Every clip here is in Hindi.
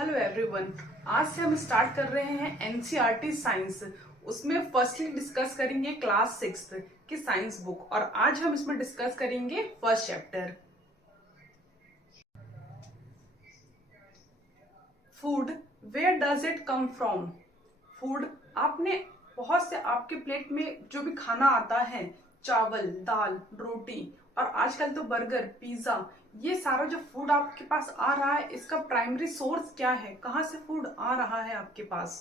Hello everyone. आज से हम स्टार्ट कर रहे हैं एनसीईआरटी साइंस। उसमें फर्स्टली डिस्कस करेंगे क्लास 6 की साइंस बुक और आज हम इसमें डिस्कस करेंगे first chapter food, where does it come from. Food, आपने बहुत से आपके प्लेट में जो भी खाना आता है, चावल, दाल, रोटी और आजकल तो बर्गर, पिज्जा, ये सारा जो फूड आपके पास आ रहा है, इसका प्राइमरी सोर्स क्या है, कहाँ से फूड आ रहा है आपके पास,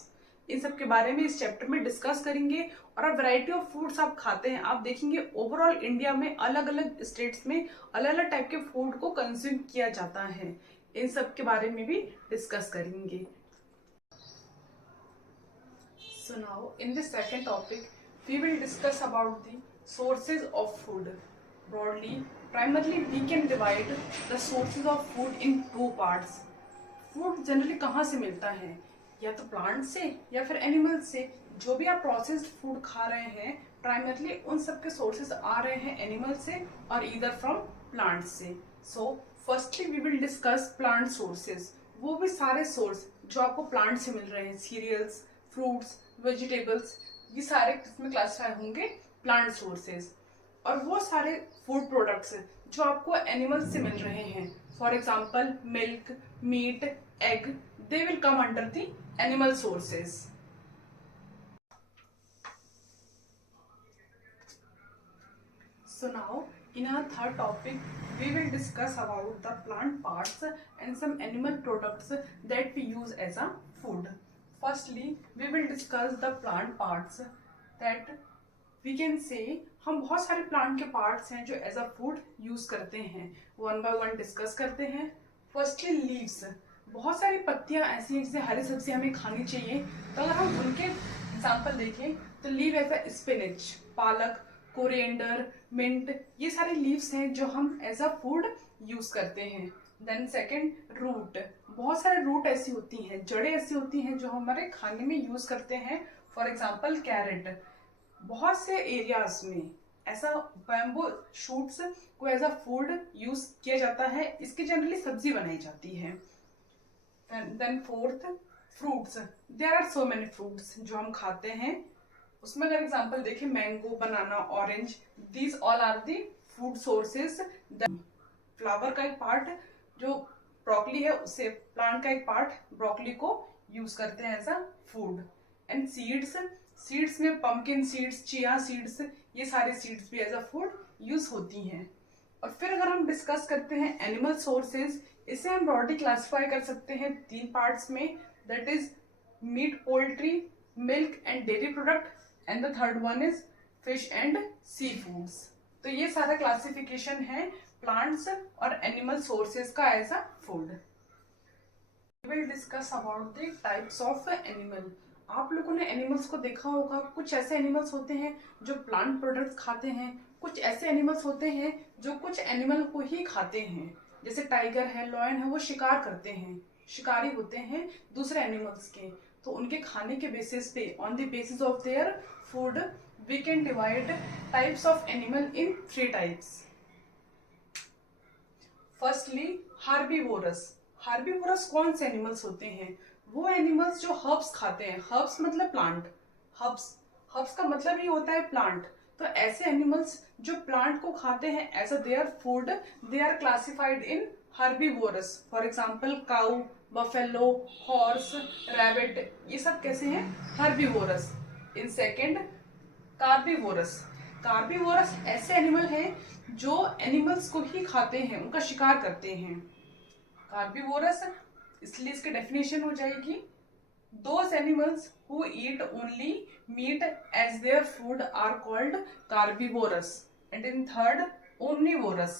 इन सब के बारे में इस चैप्टर में डिस्कस करेंगे। और अब वैरायटी ऑफ फूड्स आप खाते हैं, आप देखेंगे ओवरऑल इंडिया में अलग अलग स्टेट्स में अलग अलग टाइप के फूड को कंज्यूम किया जाता है, इन सब के बारे में भी डिस्कस करेंगे। So now in the second topic we will discuss about the sources of food. Broadly, primarily we can divide the sources of food in two parts. Food generally कहाँ से मिलता है, या तो प्लांट से या फिर एनिमल से। जो भी आप प्रोसेस्ड फूड खा रहे हैं प्राइमरली उन सब के सोर्सेज आ रहे हैं एनिमल से और ईदर फ्रॉम प्लांट से। So firstly we will discuss plant sources. वो भी सारे सोर्स जो आपको प्लांट से मिल रहे हैं, सीरियल्स, फ्रूट्स, वेजिटेबल्स, ये सारे किसमें क्लासिफाई होंगे, प्लांट सोर्सेज। और वो सारे फूड प्रोडक्ट्स जो आपको एनिमल्स से मिल रहे हैं, for example milk, meat, egg, they will come under the animal sources. So now in our third topic we will discuss about the plant parts and some animal products that we use as a food. Firstly we will discuss the plant parts that we can say हम बहुत सारे प्लांट के पार्ट्स हैं जो एज अ फूड यूज करते हैं, वन बाय वन डिस्कस करते हैं। फर्स्टली लीव्स, बहुत सारी पत्तियां ऐसी हैं जैसे हरी सब्जी हमें खानी चाहिए, तो अगर हम उनके एग्जाम्पल देखें तो लीव एज अ स्पिनच, पालक, कोरिएंडर, मिंट, ये सारे लीव्स हैं जो हम एज अ फूड यूज करते हैं। देन सेकंड, रूट, बहुत सारे रूट ऐसी होती हैं, जड़ें ऐसी होती हैं जो हमारे खाने में यूज करते हैं। फॉर एग्जाम्पल कैरेट, बहुत से एरियाज में ऐसा बैम्बू शूट्स को एज अ फूड यूज किया जाता है, इसकी जनरली सब्जी बनाई जाती है। Then fourth, fruits, there are so many fruits जो हम खाते हैं, उसमें अगर एग्जांपल देखें mango, banana, orange, these all are the food sources. Flower का एक पार्ट जो ब्रोकली है, उसे प्लांट का एक पार्ट ब्रोकली को यूज करते हैं as a food. And seeds, seeds में पंपकिन सीड्स, चिया सीड्स, ये सारे सीड्स भी एज अ फूड यूज होती हैं। और फिर अगर हम डिस्कस करते हैं एनिमल सोर्सेज, इसे हम ब्रॉडली क्लासिफाई कर सकते हैं तीन पार्ट्स में, that is meat, poultry, milk and dairy product, and the third one is fish and sea foods. तो ये सारा क्लासिफिकेशन है प्लांट्स और एनिमल सोर्सेज का as a food. We will discuss about the types of animal. आप लोगों ने एनिमल्स को देखा होगा, कुछ ऐसे एनिमल्स होते हैं जो प्लांट प्रोडक्ट्स खाते हैं, कुछ ऐसे एनिमल्स होते हैं जो कुछ एनिमल को ही खाते हैं, जैसे टाइगर है, लॉयन है, वो शिकार करते हैं, शिकारी होते हैं दूसरे एनिमल्स के। तो उनके खाने के बेसिस पे, on the basis of their food, we can divide types of animal in 3 types. Firstly herbivores. Herbivores कौन से एनिमल्स होते हैं, वो एनिमल्स जो हर्ब्स खाते हैं। हर्ब्स मतलब प्लांट, हर्ब्स का मतलब ही होता है प्लांट। तो ऐसे एनिमल्स जो प्लांट को खाते हैं as a their food, they are classified in herbivores. For example cow, buffalo, horse, rabbit, ये सब कैसे हैं, हार्बीवोरस। In second, कार्बीवोरस। कार्बीवोरस ऐसे एनिमल हैं जो एनिमल्स को ही खाते हैं, उनका शिकार करते हैं। कार्बीवोरस, इसलिए इसकी डेफिनेशन हो जाएगी those animals who eat only meat as their food are called carnivorous. And in third, omnivorous.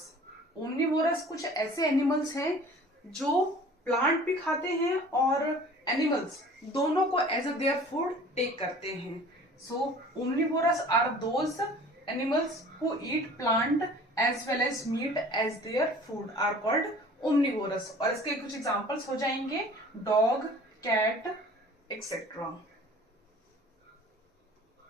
Omnivorous कुछ ऐसे एनिमल्स हैं जो प्लांट भी खाते हैं और एनिमल्स दोनों को as a their food take करते हैं। So omnivorous are those animals who eat plant as well as meat as their food are called omnivorous. और इसके कुछ एग्जांपल्स हो जाएंगे डॉग, कैट, एक्सेट्रा।